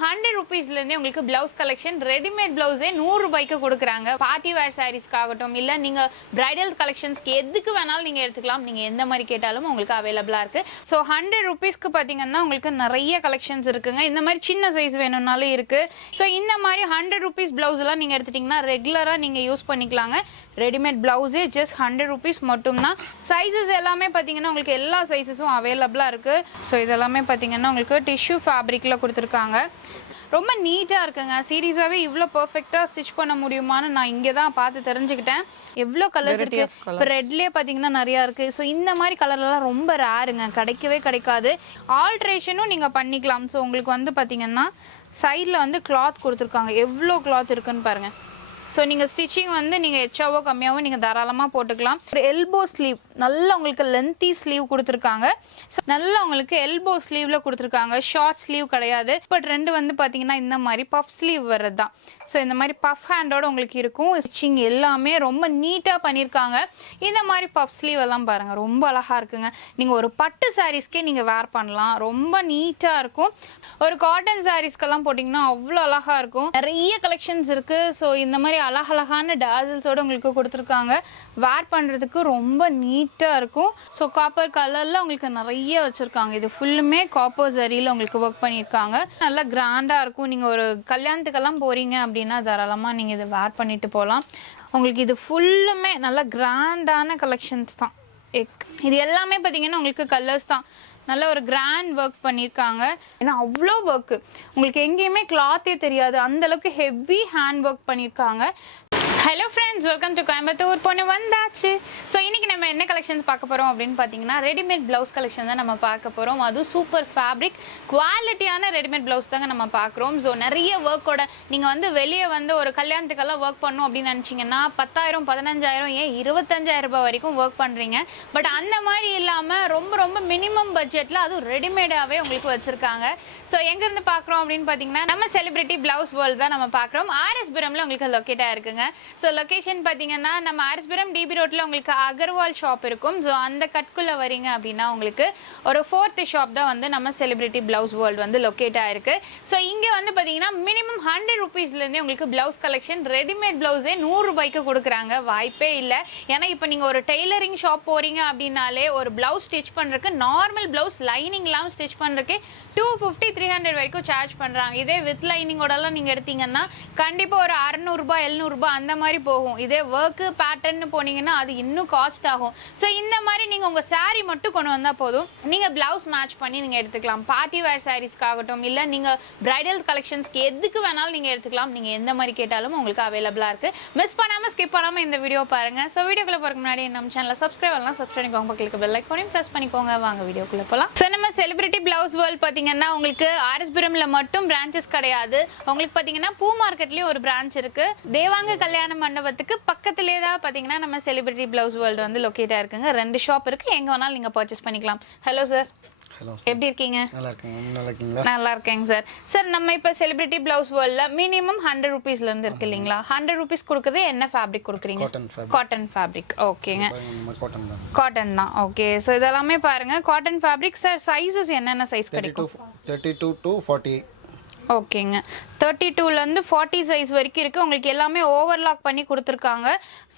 100 rupeesலேருந்தே உங்களுக்கு blouse collection readymade பிளவுஸே 100 ரூபாய்க்கு கொடுக்குறாங்க. பார்ட்டி வேர் சாரீஸ்க்காகட்டும் இல்லை நீங்கள் பிரைடல் கலெக்ஷன்ஸ்க்கு எதுக்கு வேணாலும் நீங்கள் எடுத்துக்கலாம். நீங்கள் எந்த மாதிரி கேட்டாலும் உங்களுக்கு அவைலபிளாக இருக்குது. ஸோ 100 rupeesக்கு பார்த்தீங்கன்னா உங்களுக்கு நிறைய கலெக்ஷன்ஸ் இருக்குங்க. இந்த மாதிரி சின்ன சைஸ் வேணும்னாலும் இருக்குது. ஸோ இந்த மாதிரி 100 rupees பிளவுஸ்லாம் நீங்கள் எடுத்துட்டிங்கன்னா ரெகுலராக நீங்கள் யூஸ் பண்ணிக்கலாங்க. ரெடிமேட் பிளவுஸே ஜஸ்ட் 100 rupees மட்டும்தான். சைஸஸ் எல்லாமே பார்த்தீங்கன்னா உங்களுக்கு எல்லா சைஸஸும் அவைலபிளாக இருக்குது. ஸோ இதெல்லாமே பார்த்தீங்கன்னா உங்களுக்கு டிஷ்யூ ஃபேப்ரிக்கில் கொடுத்துருக்காங்க. ரொம்ப நீட்டாக இருக்குங்க. சீரியஸாகவே இவ்வளோ பர்ஃபெக்டாக ஸ்டிச் பண்ண முடியுமான்னு நான் இங்கே தான் பார்த்து தெரிஞ்சுக்கிட்டேன். எவ்வளோ கலர்ஸ் இருக்குது. இப்போ ரெட்லேயே பார்த்தீங்கன்னா நிறையா இருக்குது. ஸோ இந்த மாதிரி கலர்லாம் ரொம்ப ரேருங்க, கிடைக்கவே கிடைக்காது. ஆல்ட்ரேஷனும் நீங்கள் பண்ணிக்கலாம். ஸோ உங்களுக்கு வந்து பார்த்தீங்கன்னா சைடில் வந்து கிளாத் கொடுத்துருக்காங்க. எவ்வளோ கிளாத் இருக்குன்னு பாருங்கள். ஸோ நீங்கள் ஸ்டிச்சிங் வந்து நீங்கள் எச்சாவோ கம்மியாவோ நீங்கள் தாராளமாக போட்டுக்கலாம். ஒரு எல்போ ஸ்லீவ் நல்லா உங்களுக்கு லென்த்தி ஸ்லீவ் கொடுத்துருக்காங்க. ஸோ நல்லா உங்களுக்கு எல்போ ஸ்லீவில் கொடுத்துருக்காங்க. ஷார்ட் ஸ்லீவ் கிடையாது. பட் ரெண்டு வந்து பார்த்தீங்கன்னா இந்த மாதிரி பஃப் ஸ்லீவ் வர்றது தான். ஸோ இந்த மாதிரி பஃப் ஹேண்டோட உங்களுக்கு இருக்கும். ஸ்டிச்சிங் எல்லாமே ரொம்ப நீட்டாக பண்ணியிருக்காங்க. இந்த மாதிரி பஃப் ஸ்லீவ் எல்லாம் பாருங்கள், ரொம்ப அழகாக இருக்குங்க. நீங்கள் ஒரு பட்டு சாரீஸ்க்கே நீங்கள் வேர் பண்ணலாம். ரொம்ப நீட்டாக இருக்கும். ஒரு காட்டன் சாரீஸ்க்கெல்லாம் போட்டிங்கன்னா அவ்வளோ அழகாக இருக்கும். நிறைய கலெக்ஷன்ஸ் இருக்குது. ஸோ இந்த மாதிரி அழகழகான டாசல்ஸோடு உங்களுக்கு கொடுத்துருக்காங்க. வேர் பண்ணுறதுக்கு ரொம்ப நீட்டாக இருக்கும். ஸோ காப்பர் கலரில் உங்களுக்கு நிறைய வச்சுருக்காங்க. இது ஃபுல்லுமே காப்பர் ஜரியில் உங்களுக்கு ஒர்க் பண்ணியிருக்காங்க. நல்லா கிராண்டாக இருக்கும். நீங்கள் ஒரு கல்யாணத்துக்கெல்லாம் போகிறீங்க அப்படின்னா தாராளமாக நீங்கள் இதை வேர் பண்ணிட்டு போகலாம். உங்களுக்கு இது ஃபுல்லுமே நல்லா கிராண்டான கலெக்ஷன்ஸ் தான். இது எல்லாமே பார்த்தீங்கன்னா உங்களுக்கு கலர்ஸ் தான். நல்ல ஒரு கிராண்ட் ஒர்க் பண்ணியிருக்காங்க. ஏன்னா அவ்வளோ ஒர்க்கு உங்களுக்கு எங்கேயுமே கிளாத்தே தெரியாது, அந்தளவுக்கு ஹெவி ஹேண்ட் ஒர்க் பண்ணியிருக்காங்க. Hello friends, welcome to Coimbatore பொண்ணு வந்தாச்சு. ஸோ இன்றைக்கி நம்ம என்ன கலெக்ஷன்ஸ் பார்க்க போகிறோம் அப்படின்னு பார்த்தீங்கன்னா ரெடிமேட் ப்ளவுஸ் கலெக்ஷன் தான் நம்ம பார்க்க போகிறோம். அதுவும் சூப்பர் ஃபேப்ரிக் குவாலிட்டியான ரெடிமேட் ப்ளவுஸ் தாங்க நம்ம பார்க்குறோம். ஸோ நிறைய ஒர்க்கோட நீங்கள் வந்து வெளியே வந்து ஒரு கல்யாணத்துக்கெல்லாம் ஒர்க் பண்ணணும் அப்படின்னு நினச்சிங்கன்னா 10,000 15,000 ஏன் 25,000 ரூபாய் வரைக்கும் ஒர்க் பண்ணுறீங்க. பட் அந்த மாதிரி இல்லாமல் ரொம்ப ரொம்ப மினிமம் பட்ஜெட்டில் அதுவும் ரெடிமேடாகவே உங்களுக்கு வச்சுருக்காங்க. ஸோ எங்கேருந்து பார்க்குறோம் அப்படின்னு பார்த்தீங்கன்னா நம்ம செலிபிரிட்டி ப்ளவுஸ் வேர்ல்டு தான் நம்ம பார்க்குறோம். ஆர்எஸ்புரமில் உங்களுக்கு லொக்கேட்டாக இருக்குங்க. ஸோ லொக்கேஷன் பார்த்தீங்கன்னா நம்ம ஆர்எஸ்புரம் டிபி ரோட்டில் உங்களுக்கு அகர்வால் ஷாப் இருக்கும். ஸோ அந்த கட்குள்ளே வரீங்க அப்படின்னா உங்களுக்கு ஒரு 4th ஷாப் தான் வந்து நம்ம செலிபிரிட்டி ப்ளவுஸ் வேர்ல்டு வந்து லொக்கேட் ஆயிருக்கு. ஸோ இங்கே வந்து பார்த்தீங்கன்னா மினிமம் 100 rupeesலேருந்தே உங்களுக்கு ப்ளவுஸ் கலெக்ஷன் ரெடிமேட் ப்ளவுஸே 100 ரூபாய்க்கு கொடுக்குறாங்க. வாய்ப்பே இல்லை. ஏன்னா இப்போ நீங்கள் ஒரு டெய்லரிங் ஷாப் போகிறீங்க அப்படின்னாலே ஒரு ப்ளவுஸ் ஸ்டிச் பண்ணுறதுக்கு நார்மல் ப்ளவுஸ் லைனிங் இல்லாமல் ஸ்டிச் பண்ணுறதுக்கே 250 300 வரைக்கும் சார்ஜ் பண்ணுறாங்க. இதே வித் லைனிங்கோடலாம் நீங்கள் எடுத்தீங்கன்னா கண்டிப்பாக ஒரு 600 ரூபாய் 700 ரூபாய் அந்த மாதிரி போகும். இதே ஒர்க்கு பேட்டர்ன்னு போனீங்கன்னா அது இன்னும் காஸ்ட் ஆகும். ஸோ இந்த மாதிரி நீங்கள் உங்கள் சாரீ மட்டும் கொண்டு வந்தால் போதும். நீங்கள் ப்ளவுஸ் மேட்ச் பண்ணி நீங்கள் எடுத்துக்கலாம். பார்ட்டி வேர் சாரீஸ்க்காகட்டும் இல்லை நீங்கள் பிரைடல் கலெக்ஷன்ஸ்க்கு எதுக்கு வேணாலும் நீங்கள் எடுத்துக்கலாம். நீங்கள் எந்த மாதிரி கேட்டாலும் உங்களுக்கு அவைலபிளாக இருக்குது. மிஸ் பண்ணாமல் ஸ்கிப் பண்ணாமல் இந்த வீடியோ பாருங்கள். ஸோ வீடியோக்குள்ளே போகிறதுக்கு முன்னாடி நம்ம சேனலில் சப்ஸ்கிரைப் பண்ணலாம். சப்ஸ்கிரைப் பண்ணிக்கோங்க. பக்கத்துக்கு பெல் ஐக்கானையும் ப்ரெஸ் பண்ணிக்கோங்க. வாங்க வீடியோக்குள்ளே போகலாம். ஸோ நம்ம செலிபிரிட்டி ப்ளவுஸ் வேர்ல்டு பார்த்தீங்கன்னா உங்களுக்கு ஆர்எஸ்புரம்ல மட்டும் பிரான்ச்சஸ் கிடையாது. உங்களுக்கு பார்த்தீங்கன்னா பூ மார்க்கெட்லேயும் ஒரு பிரான்ச் இருக்குது. தேவாங்க கல்யாண மண்டபத்துக்கு பக்கத்திலே தான் பார்த்தீங்கன்னா நம்ம செலிபிரிட்டி ப்ளவுஸ் வேர்ல்டு வந்து லொக்கேட் ஆயிருக்குங்க. 2 ஷாப் இருக்குது. எங்கே வேணாலும் நீங்கள் பர்ச்சேஸ் பண்ணிக்கலாம். ஹலோ சார், எப்படி இருக்கீங்க? நல்லா இருக்கேங்க சார். சார் நம்ம இப்போ செலிபிரிட்டி ப்ளவுஸ் வேர்ல்டில் மினிமம் 100 rupeesலேருந்து இருக்கு இல்லைங்களா? 100 rupees கொடுக்குறது என்ன ஃபேப்ரிக் கொடுக்குறீங்க? Cotton fabric. ஓகேங்க, காட்டன் தான். ஓகே, ஸோ இதெல்லாமே பாருங்க காட்டன் ஃபேப்ரிக். சார் சைஸஸ் என்னென்ன சைஸ் கிடைக்கும்? 32 to 40. ஓகேங்க, 32லேருந்து 40 சைஸ் வரைக்கும் இருக்குது. உங்களுக்கு எல்லாமே ஓவர்லாக் பண்ணி கொடுத்துருக்காங்க.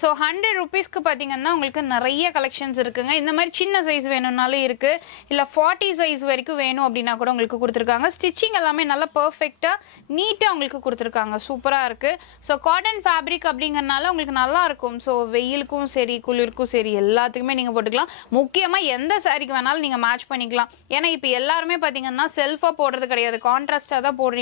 ஸோ 100 rupeesக்கு பார்த்தீங்கன்னா உங்களுக்கு நிறைய கலெக்ஷன்ஸ் இருக்குங்க. இந்த மாதிரி சின்ன சைஸ் வேணும்னாலும் இருக்குது. இல்லை 40 சைஸ் வரைக்கும் வேணும் அப்படின்னா கூட உங்களுக்கு கொடுத்துருக்காங்க. ஸ்டிச்சிங் எல்லாமே நல்லா பர்ஃபெக்டாக நீட்டாக உங்களுக்கு கொடுத்துருக்காங்க. சூப்பராக இருக்குது. ஸோ காட்டன் ஃபேப்ரிக் அப்படிங்கிறனால உங்களுக்கு நல்லா இருக்கும். ஸோ வெயிலுக்கும் சரி குளிருக்கும் சரி எல்லாத்துக்குமே நீங்கள் போட்டுக்கலாம். முக்கியமாக எந்த சாரிக்கு வேணாலும் நீங்கள் மேட்ச் பண்ணிக்கலாம். ஏன்னா இப்போ எல்லாருமே பார்த்தீங்கன்னா செல்ஃபாக போடுறது கிடையாது, கான்ட்ராஸ்டாக தான் போடுறீங்க.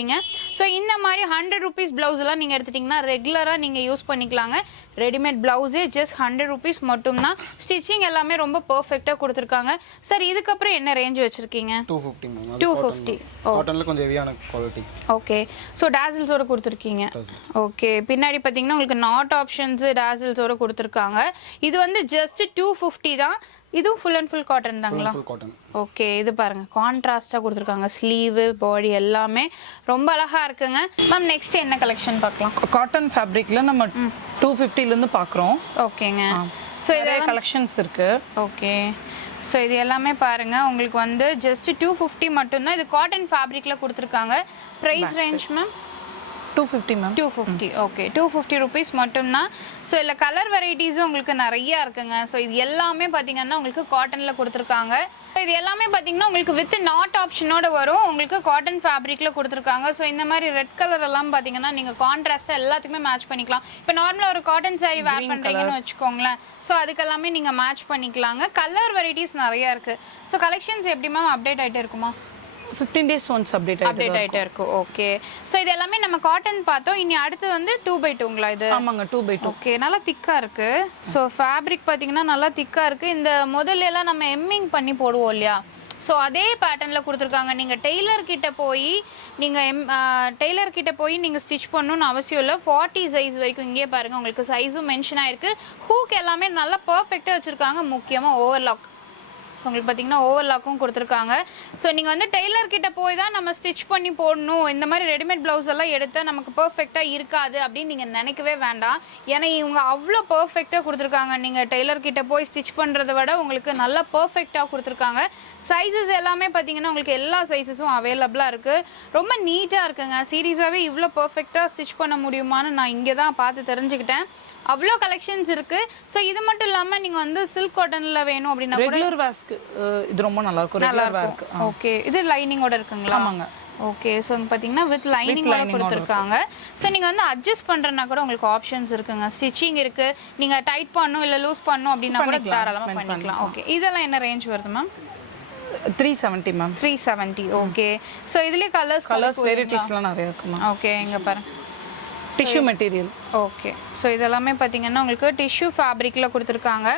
ஸோ இந்த மாதிரி 100 rupees பிளவுஸ் எல்லாம் நீங்கள் எடுத்துட்டிங்கன்னா ரெகுலராக நீங்கள் யூஸ் பண்ணிக்கலாங்க. ரெடிமேட் பிளவுஸே ஜஸ்ட் 100 rupees மட்டும்தான். ஸ்டிச்சிங் எல்லாமே ரொம்ப பர்ஃபெக்டாக கொடுத்துருக்காங்க. சார் இதுக்கப்புறம் என்ன ரேஞ்ச் வச்சுருக்கீங்க? 250. காட்டன்ல கொஞ்சம் ஹெவியான குவாலிட்டி. ஓகே, ஸோ டாசில்ஸோட கொடுத்துருக்கீங்க. ஓகே, பின்னாடி பார்த்தீங்கன்னா உங்களுக்கு நாட் ஆப்ஷன்ஸ் டாசில்ஸோட கொடுத்துருக்காங்க. இது வந்து ஜஸ்ட் 250 தான். இதுவும் ஃபுல் அண்ட் ஃபுல் காட்டன் தாங்களா? ஓகே, இது பாருங்க கான்ட்ராஸ்டாக கொடுத்துருக்காங்க. ஸ்லீவு பாடி எல்லாமே ரொம்ப அழகாக இருக்குங்க. மேம் நெக்ஸ்ட் என்ன கலெக்ஷன் பார்க்கலாம்? காட்டன் ஃபேப்ரிக்ல நம்ம 250லேருந்து பார்க்குறோம். ஓகேங்க, ஸோ நிறைய கலெக்ஷன்ஸ் இருக்கு. ஓகே, ஸோ இது எல்லாமே பாருங்கள் உங்களுக்கு வந்து ஜஸ்ட் 250 மட்டும்தான். இது காட்டன் ஃபேப்ரிக்கில் கொடுத்துருக்காங்க. Price range ma'am 250 ma'am. 250 okay 250 rupees மட்டும்தான். ஸோ இல்லை கலர் வெரைட்டிஸும் உங்களுக்கு நிறையா இருக்குங்க. ஸோ இது எல்லாமே பார்த்தீங்கன்னா உங்களுக்கு காட்டனில் கொடுத்துருக்காங்க. இது எல்லாமே பார்த்தீங்கன்னா உங்களுக்கு வித் நாட் ஆப்ஷனோட வரும். உங்களுக்கு காட்டன் ஃபேப்ரிக்கில் கொடுத்துருக்காங்க. ஸோ இந்த மாதிரி ரெட் கலர் எல்லாம் பார்த்தீங்கன்னா நீங்கள் கான்ட்ராஸ்ட்டாக எல்லாத்துக்குமே மேட்ச் பண்ணிக்கலாம். இப்போ நார்மலாக ஒரு காட்டன் சாரீ வேர் பண்ணுறீங்கன்னு வச்சுக்கோங்களேன். ஸோ அதுக்கெல்லாமே நீங்கள் மேட்ச் பண்ணிக்கலாங்க. கலர் வெரைட்டிஸ் நிறையா இருக்குது. ஸோ கலெக்ஷன்ஸ் எப்படி மேம் அப்டேட் ஆகிட்டே இருக்குமா? 15 days ஒன்ஸ் அப்டேட் ஆகிட்டே இருக்கும். ஓகே ஸோ இது எல்லாமே நம்ம காட்டன் பார்த்தோம். இனி அடுத்து வந்து 2x2ங்களா இது? ஆமாங்க 2x2. ஓகே நல்லா திக்காக இருக்குது. ஸோ ஃபேப்ரிக் பார்த்தீங்கன்னா நல்லா திக்காக இருக்குது. இந்த முதல்ல எல்லாம் நம்ம எம்மிங் பண்ணி போடுவோம் இல்லையா, ஸோ அதே பேட்டர்னில் கொடுத்துருக்காங்க. நீங்கள் டெய்லர்கிட்ட போய் நீங்கள் ஸ்டிச் பண்ணணும்னு அவசியம் இல்லை. 40 சைஸ் வரைக்கும் இங்கே பாருங்கள் உங்களுக்கு சைஸும் மென்ஷன் ஆயிருக்கு. ஹூக் எல்லாமே நல்லா பர்ஃபெக்டாக வச்சுருக்காங்க. முக்கியமாக ஓவர்லாக். ஸோ உங்களுக்கு பார்த்தீங்கன்னா ஓவர்லாக்கும் கொடுத்துருக்காங்க. ஸோ நீங்கள் வந்து டெய்லர்கிட்ட போய் தான் நம்ம ஸ்டிச் பண்ணி போடணும். இந்த மாதிரி ரெடிமேட் ப்ளவுஸ் எல்லாம் எடுத்தால் நமக்கு பர்ஃபெக்டாக இருக்காது அப்படின்னு நீங்கள் நினைக்கவே வேண்டாம். ஏன்னா இவங்க அவ்வளோ பர்ஃபெக்டாக கொடுத்துருக்காங்க. நீங்கள் டெய்லர்கிட்ட போய் ஸ்டிச் பண்ணுறதை விட உங்களுக்கு நல்லா பர்ஃபெக்டாக கொடுத்துருக்காங்க. சைஸஸ் எல்லாமே பார்த்தீங்கன்னா உங்களுக்கு எல்லா சைஸஸும் அவைலபிளாக இருக்குது. ரொம்ப நீட்டாக இருக்குங்க. சீரியஸாகவே இவ்வளோ பர்ஃபெக்டாக ஸ்டிச் பண்ண முடியுமான்னு நான் இங்கே தான் பார்த்து தெரிஞ்சுக்கிட்டேன். அவ்வளோ கலெக்ஷன்ஸ் இருக்கு. ஸோ இது மட்டும் இல்லாமல் நீங்கள் வந்து சில்க் காட்டனில் வேணும் அப்படின்னா கூட ரெகுலர் வேர்ஸ்க்கு இது ரொம்ப நல்லா இருக்கும். ரெகுலர் வேர்க்கு ஓகே. இது லைனிங்கோட இருக்குங்களா? ஆமாங்க. ஓகே ஸோ பார்த்தீங்கன்னா வித் லைனிங்கோட கொடுத்துருக்காங்க. ஸோ நீங்கள் வந்து அட்ஜஸ்ட் பண்ணுறதுனா கூட உங்களுக்கு ஆப்ஷன்ஸ் இருக்குங்க. ஸ்டிச்சிங் இருக்குது. நீங்கள் டைட் பண்ணணும் இல்லை லூஸ் பண்ணணும் அப்படின்னா கூட தாராளமாக பண்ணிக்கலாம். ஓகே இதெல்லாம் என்ன ரேஞ்ச் வருது மேம்? 370 மேம். 370 ஓகே. ஸோ இதுலேயே கலர்ஸ் வெரைட்டிஸ்லாம் நிறைய இருக்குமா? ஓகே இங்கே பாருங்க டிஷ்யூ மெட்டீரியல். ஓகே ஸோ இதெல்லாமே பார்த்தீங்கன்னா உங்களுக்கு டிஷ்யூ ஃபேப்ரிக்கில் கொடுத்துருக்காங்க.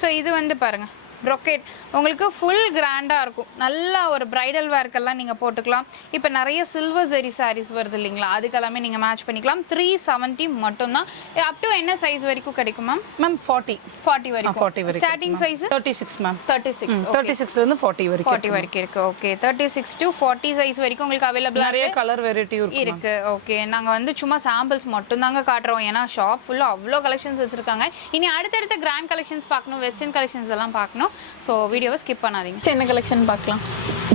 ஸோ இது வந்து பாருங்கள் ப்ரொக்கேட் உங்களுக்கு ஃபுல் கிராண்டாக இருக்கும். நல்லா ஒரு ப்ரைடல் வேர்க்கெல்லாம் நீங்கள் போட்டுக்கலாம். இப்போ நிறைய சில்வர் ஜெரி சாரீஸ் வருது இல்லைங்களா, அதுக்கெல்லாமே நீங்கள் மேட்ச் பண்ணிக்கலாம். 370 மட்டும்தான். அப் டு என்ன சைஸ் வரைக்கும் கிடைக்கும் மேம்? மேம் 40 வரைக்கும். Starting size 36 ma'am. 36 ல இருந்து 40 வரைக்கும் இருக்கு. ஓகே 36 to 40 சைஸ் வரைக்கும் உங்களுக்கு அவைலபிளா நிறைய கலர் வெரைட்டி இருக்கு. ஓகே நாங்க வந்து சும்மா சாம்பிள்ஸ் மட்டும் தாங்க காட்டுறோம். ஏன்னா ஷாப் ஃபுல்லா அவ்வளோ கலெக்ஷன்ஸ் வச்சிருக்காங்க. இனி அடுத்தடுத்த கிராண்ட் கலெக்ஷன்ஸ் பார்க்கணும், வெஸ்டர்ன் கலெக்ஷன்ஸ் எல்லாம் பார்க்கணும். ஸோ வீடியோவை ஸ்கிப் பண்ணாதீங்க. என்ன கலெக்ஷன் பார்க்கலாம்?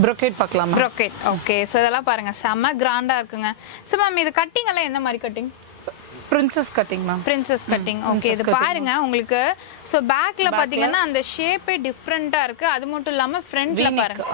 ப்ரோக்கேட் பார்க்கலாம். Brocade okay. ஸோ இதெல்லாம் பாருங்க செம்ம கிராண்டா இருக்குங்க. ஸோ மேம் இது கட்டிங் எல்லாம் எந்த மாதிரி cutting? Princess cutting ma'am. Princess cutting okay. இது பாருங்க உங்களுக்கு ஸோ பேக்ல பாத்தீங்கன்னா அந்த ஷேப்பே டிஃப்ரெண்டா இருக்கு. அது மட்டும் இல்லாம ஃப்ரண்ட்ல பாருங்க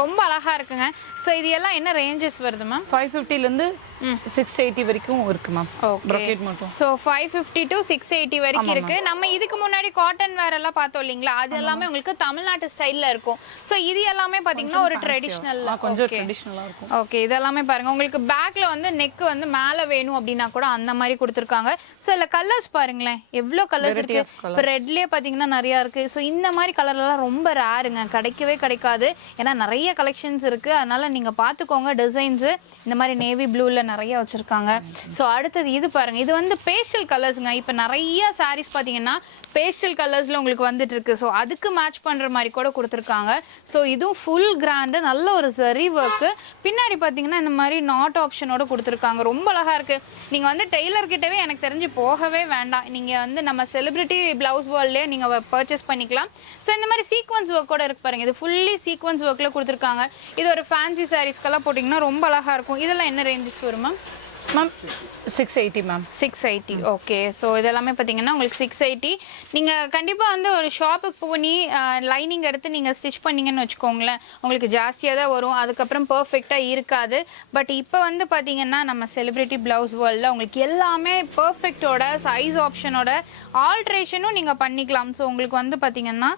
ரொம்ப அழகா இருக்குங்க. ஸோ இது எல்லாம் என்ன ரேஞ்சஸ் வருது மேம்? 550 ல இருந்து 680 வரைக்கும் இருக்கு மேம். ப்ரோக்கேட் மட்டும். ஸோ 550 to 680 வரைக்கும் இருக்கு. நம்ம இதுக்கு முன்னாடி காட்டன் வேர் எல்லாம் பார்த்தோம் இல்லைங்களா, அது எல்லாமே உங்களுக்கு தமிழ்நாட்டு ஸ்டைல்ல இருக்கும். ஸோ இது எல்லாமே பாத்தீங்கன்னா ஒரு ட்ரெடிஷனல் கொஞ்சம் ட்ரெடிஷனலா இருக்கும். ஓகே இதெல்லாமே பாருங்க உங்களுக்கு பேக்ல வந்து நெக் வந்து மேல வேணும் அப்படின்னா கூட அந்த மாதிரி கொடுத்துருக்காங்க. ஸோ இல்ல கலர்ஸ் பாருங்களேன் எவ்வளோ கலர்ஸ் இருக்கு. இப்போ ரெட்லயே பாத்தீங்கன்னா நிறைய இருக்கு. ஸோ இந்த மாதிரி கலர் எல்லாம் ரொம்ப ரேருங்க, கிடைக்கவே கிடைக்காது. ஏன்னா நிறைய கலெக்ஷன்ஸ் இருக்கு. அதனால நீங்க பாத்துக்கோங்க. டிசைன்ஸ் இந்த மாதிரி நேவி ப்ளூல நிறைய வச்சிருக்காங்க. ஸோ அடுத்தது இது பாருங்க, இது வந்து பேஸ்டல் கலர்ஸ்ங்க. இப்போ நிறைய சாரீஸ் பாத்தீங்கன்னா பேஸ்டல் கலர்ஸ்ல உங்களுக்கு வந்துட்டு இருக்கு. ஸோ அதுக்கு மேட்ச் பண்ற மாதிரி கூட கொடுத்துருக்காங்க. ஸோ இதுவும் ஃபுல் கிராண்டு, நல்ல ஒரு சரி ஒர்க்கு. பின்னாடி பாத்தீங்கன்னா இந்த மாதிரி நாட் ஆப்ஷனோட கொடுத்துருக்காங்க. ரொம்ப அழகா இருக்கு. நீங்க வந்து டெய்லர் கிட்டவே எனக்கு தெரிஞ்சு போகவே வேண்டாம். நீங்க வந்து நம்ம செலிபிரிட்டி பிளவுஸ் வேர்ல்ட்லயே நீங்க பர்ச்சேஸ் பண்ணிக்கலாம். ஸோ இந்த மாதிரி சீக்வன்ஸ் ஒர்க் கூட இருக்கு பாருங்க. இது ஃபுல்லி சீக்வன்ஸ் ஒர்க்ல கொடுத்துருக்காங்க. இது ஒரு ஃபேன்சி சாரீஸ்க்கெல்லாம் போட்டிங்கன்னா ரொம்ப அழகா இருக்கும். இதெல்லாம் என்ன ரேஞ்சஸ் வரும் ma'am? Ma'am 680 ma'am. 680 okay. So இதெல்லாமே பார்த்தீங்கன்னா உங்களுக்கு 680. நீங்கள் கண்டிப்பாக வந்து ஒரு ஷாப்புக்கு போய் லைனிங் எடுத்து நீங்கள் ஸ்டிச் பண்ணிங்கன்னு வச்சுக்கோங்களேன், உங்களுக்கு ஜாஸ்தியாக தான் வரும். அதுக்கப்புறம் பர்ஃபெக்டாக இருக்காது. பட் இப்போ வந்து பார்த்தீங்கன்னா நம்ம செலிபிரிட்டி ப்ளவுஸ் வேர்ல்டில் உங்களுக்கு எல்லாமே பர்ஃபெக்டோட சைஸ் ஆப்ஷனோட ஆல்ட்ரேஷனும் நீங்கள் பண்ணிக்கலாம். ஸோ உங்களுக்கு வந்து பார்த்தீங்கன்னா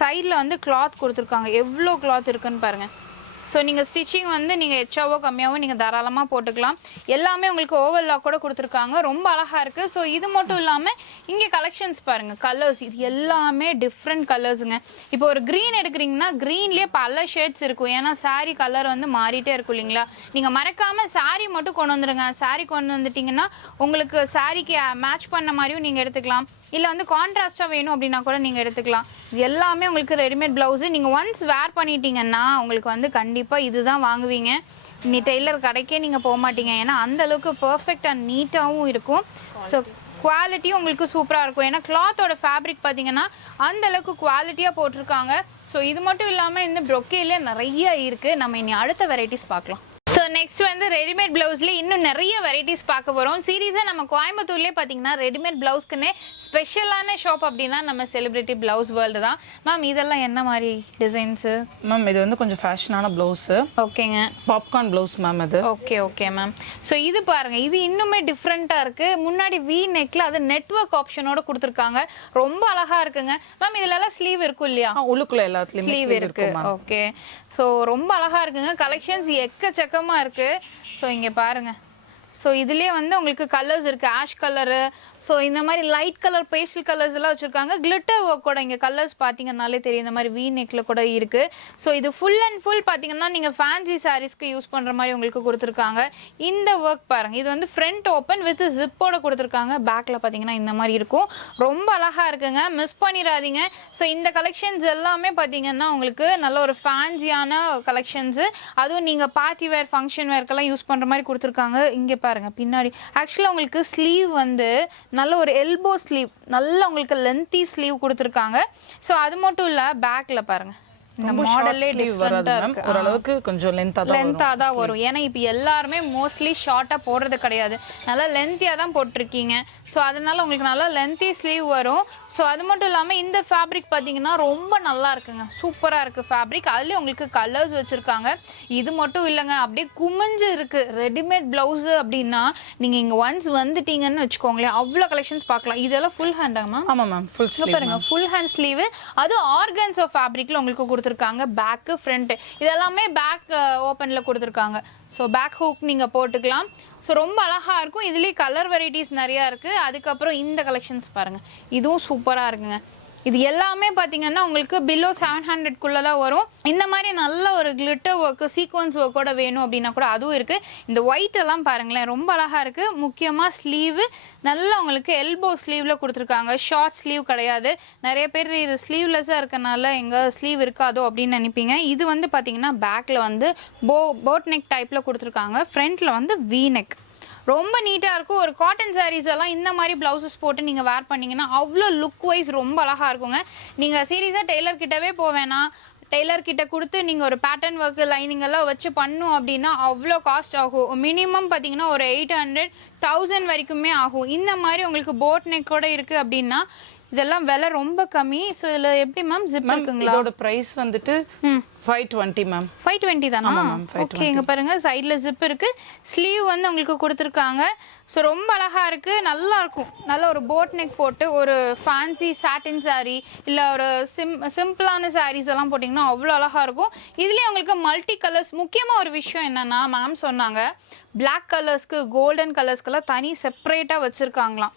சைடில் வந்து கிளாத் கொடுத்துருக்காங்க. எவ்வளோ கிளாத் இருக்குன்னு பாருங்கள். ஸோ நீங்கள் ஸ்டிச்சிங் வந்து நீங்கள் எச்சாவோ கம்மியாவோ நீங்கள் தாராளமாக போட்டுக்கலாம். எல்லாமே உங்களுக்கு ஓவர்லாக் கூட கொடுத்துருக்காங்க. ரொம்ப அழகாக இருக்குது. ஸோ இது மட்டும் இல்லாமல் இங்கே கலெக்ஷன்ஸ் பாருங்கள், கலர்ஸ் இது எல்லாமே டிஃப்ரெண்ட் கலர்ஸுங்க. இப்போ ஒரு க்ரீன் எடுக்கிறீங்கன்னா க்ரீன்லேயே பல ஷேட்ஸ் இருக்கும். ஏன்னா சாரீ கலர் வந்து மாறிட்டே இருக்கும் இல்லைங்களா. நீங்கள் மறக்காமல் சாரீ மட்டும் கொண்டு வந்துடுங்க. சாரீ கொண்டு வந்துட்டிங்கன்னா உங்களுக்கு சாரீக்கு மேட்ச் பண்ண மாதிரியும் நீங்கள் எடுத்துக்கலாம். இல்லை வந்து கான்ட்ராஸ்டாக வேணும் அப்படின்னா கூட நீங்கள் எடுத்துக்கலாம். இது எல்லாமே உங்களுக்கு ரெடிமேட் ப்ளவுஸு. நீங்கள் ஒன்ஸ் வேர் பண்ணிட்டீங்கன்னா உங்களுக்கு வந்து கண்டிப்பாக இதுதான் வாங்குவீங்க. நீ டெய்லர் கடைக்கே நீங்கள் போக மாட்டீங்க. ஏன்னா அந்த அளவுக்கு பர்ஃபெக்ட் அண்ட் நீட்டாகவும் இருக்கும். ஸோ குவாலிட்டியும் உங்களுக்கு சூப்பராக இருக்கும். ஏன்னா கிளாத்தோட ஃபேப்ரிக் பார்த்தீங்கன்னா அந்த அளவுக்கு குவாலிட்டியாக போட்டிருக்காங்க. ஸோ இது மட்டும் இல்லாமல் இந்த ப்ரொக்கேல நிறைய இருக்குது. நம்ம இனி அடுத்த வெரைட்டிஸ் பார்க்கலாம். ஸோ நெக்ஸ்ட் வந்து ரெடிமேட் ப்ளவுஸ்லேயே இன்னும் நிறைய வெரைட்டிஸ் பார்க்க போகிறோம். சீரியஸாக நம்ம கோயம்புத்தூர்லேயே பார்த்தீங்கன்னா ரெடிமேட் ப்ளவுஸ்க்குன்னே ஸ்பெஷலான ஷாப் அப்படின்னா நம்ம செலிபிரிட்டி ப்ளவுஸ் வேர்ல்டு தான். மேம் இதெல்லாம் என்ன மாதிரி டிசைன்ஸு? மேம் இது வந்து கொஞ்சம் ஃபேஷனான ப்ளவுஸு. ஓகேங்க. பாப்கார்ன் ப்ளவுஸ் மேம் இது. Okay ma'am. ஸோ இது பாருங்க, இது இன்னுமே டிஃப்ரெண்ட்டாக இருக்குது. முன்னாடி வி நெக்கில் அது நெட்வொர்க் ஆப்ஷனோட கொடுத்துருக்காங்க. ரொம்ப அழகாக இருக்குங்க. மேம் இதுலலாம் ஸ்லீவ் இருக்கும் இல்லையா? உள்ளுக்குள்ள எல்லாத்துலேயுமே ஸ்லீவ் இருக்கு. ஓகே. ஸோ ரொம்ப அழகாக இருக்குங்க. கலெக்ஷன்ஸ் எக்கச்சக்கமாக இருக்குது. ஸோ இங்கே பாருங்கள். ஸோ இதுலேயே வந்து உங்களுக்கு கலர்ஸ் இருக்குது. ஆஷ் கலரு, ஸோ இந்த மாதிரி லைட் கலர் பேஸ்டல் கலர்ஸ் எல்லாம் வச்சுருக்காங்க. கிளிட்டர் ஒர்க் கூட இங்கே கலர்ஸ் பார்த்தீங்கன்னாலே தெரியும். இந்த மாதிரி வி நெக்கில் கூட இருக்குது. ஸோ இது ஃபுல் அண்ட் ஃபுல் பார்த்தீங்கன்னா நீங்கள் ஃபேன்சி சாரீஸ்க்கு யூஸ் பண்ணுற மாதிரி உங்களுக்கு கொடுத்துருக்காங்க. இந்த ஒர்க் பாருங்கள், இது வந்து ஃப்ரண்ட் ஓப்பன் வித் ஜிப்போட கொடுத்துருக்காங்க. பேக்கில் பார்த்தீங்கன்னா இந்த மாதிரி இருக்கும். ரொம்ப அழகாக இருக்குங்க, மிஸ் பண்ணிடாதீங்க. ஸோ இந்த கலெக்ஷன்ஸ் எல்லாமே பார்த்தீங்கன்னா உங்களுக்கு நல்ல ஒரு ஃபேன்சியான கலெக்ஷன்ஸு. அதுவும் நீங்கள் பார்ட்டி வேர் ஃபங்க்ஷன் வேர்க்கெல்லாம் யூஸ் பண்ணுற மாதிரி கொடுத்துருக்காங்க. இங்கே பாருங்கள் பின்னாடி ஆக்சுவலாக உங்களுக்கு ஸ்லீவ் வந்து நல்ல ஒரு எல்போ ஸ்லீவ், நல்ல உங்களுக்கு லென்த்தி ஸ்லீவ் கொடுத்துருக்காங்க. ஸோ அது மட்டும் இல்லை பேக்கில் பாருங்கள் இந்த மாடல்லே டிஃபரெண்டா இருக்கு. ஓரளவுக்கு கொஞ்சம் லென்த்தா தான் வரும். ஏன்னா இப்போ எல்லாருமே மோஸ்ட்லி ஷார்ட்டா போடுறது கிடையாது, நல்லா லென்த்தியா தான் போட்டிருக்கீங்க. ஸோ அதனால உங்களுக்கு நல்லா லென்த்தி ஸ்லீவ் வரும். ஸோ அது மட்டும் இல்லாமல் இந்த ஃபேப்ரிக் பார்த்தீங்கன்னா ரொம்ப நல்லா இருக்குங்க, சூப்பராக இருக்குது ஃபேப்ரிக். அதுலேயும் உங்களுக்கு கலர்ஸ் வச்சுருக்காங்க. இது மட்டும் இல்லைங்க, அப்படியே குமிஞ்சு இருக்குது. ரெடிமேட் ப்ளவுஸு அப்படின்னா நீங்கள் இங்கே ஒன்ஸ் வந்துட்டீங்கன்னு வச்சுக்கோங்களேன், அவ்வளோ கலெக்ஷன்ஸ் பார்க்கலாம். இதெல்லாம் ஃபுல் ஹேண்டாமா? ஆமாம் மேம், ஃபுல் ஸ்லீவ் பாருங்க, ஃபுல் ஹேண்ட் ஸ்லீவ். அது ஆர்கன்ஸா ஃபேப்ரிக்ல உங்களுக்கு கொடுத்துருக்காங்க. பேக்கு ஃப்ரண்ட் இதெல்லாமே பேக் ஓப்பன்ல கொடுத்துருக்காங்க. ஸோ பேக் ஹூக் நீங்கள் போட்டுக்கலாம். ஸோ ரொம்ப அழகாக இருக்கும். இதுலேயே கலர் வெரைட்டிஸ் நிறையா இருக்குது. அதுக்கப்புறம் இந்த கலெக்ஷன்ஸ் பாருங்கள், இதுவும் சூப்பராக இருக்குங்க. இது எல்லாமே பார்த்தீங்கன்னா உங்களுக்கு பிலோ 700 தான் வரும். இந்த மாதிரி நல்ல ஒரு கிளிட்டர் ஒர்க்கு சீக்வன்ஸ் ஒர்க்கோட வேணும் அப்படின்னா கூட அதுவும் இருக்குது. இந்த ஒயிட் எல்லாம் பாருங்களேன், ரொம்ப அழகாக இருக்குது. முக்கியமாக ஸ்லீவு நல்லா உங்களுக்கு எல்போ ஸ்லீவில் கொடுத்துருக்காங்க. ஷார்ட் ஸ்லீவ் கிடையாது. நிறைய பேர் இது ஸ்லீவ்லெஸ்ஸாக இருக்கனால எங்கள் ஸ்லீவ் இருக்காதோ அப்படின்னு நினைப்பீங்க. இது வந்து பார்த்தீங்கன்னா பேக்கில் வந்து போட் நெக் டைப்பில் கொடுத்துருக்காங்க. ஃப்ரண்ட்டில் வந்து வி நெக். ரொம்ப நீட்டாக இருக்கும். ஒரு காட்டன் சாரீஸ் எல்லாம் இந்த மாதிரி ப்ளவுசஸ் போட்டு நீங்கள் வேர் பண்ணிங்கன்னா அவ்வளோ லுக் வைஸ் ரொம்ப அழகாக இருக்குங்க. நீங்கள் சீரியஸாக டெய்லர் கிட்டவே போவேனா, டெய்லர் கிட்ட கொடுத்து நீங்கள் ஒரு பேட்டர்ன் ஒர்க்கு லைனிங் எல்லாம் வச்சு பண்ணும் அப்படின்னா அவ்வளோ காஸ்ட் ஆகும். மினிமம் பார்த்தீங்கன்னா ஒரு 800-1000 வரைக்குமே ஆகும். இந்த மாதிரி உங்களுக்கு போட் நெக்கோட இருக்குது அப்படின்னா இதெல்லாம் விலை ரொம்ப கம்மி. ஸோ இதில் எப்படி மேம் ஜிப் இருக்குங்களா? இதோட ப்ரைஸ் வந்துட்டு 520 மேம். 520 தானா? ஓகே, இங்கே பாருங்கள் சைடில் ஜிப் இருக்குது. ஸ்லீவ் வந்து உங்களுக்கு கொடுத்துருக்காங்க. ஸோ ரொம்ப அழகாக இருக்குது, நல்லா இருக்கும். நல்ல ஒரு போட் நெக் போட்டு ஒரு ஃபேன்சி சாட்டின் சாரீ இல்லை ஒரு சிம்பிளான சாரீஸ் எல்லாம் போட்டிங்கன்னா அவ்வளோ அழகாக இருக்கும். இதுலேயே உங்களுக்கு மல்டி கலர்ஸ். முக்கியமாக ஒரு விஷயம் என்னென்னா, மேம் சொன்னாங்க பிளாக் கலர்ஸ்க்கு கோல்டன் கலர்ஸ்க்கெல்லாம் தனி செப்பரேட்டாக வச்சுருக்காங்களாம்.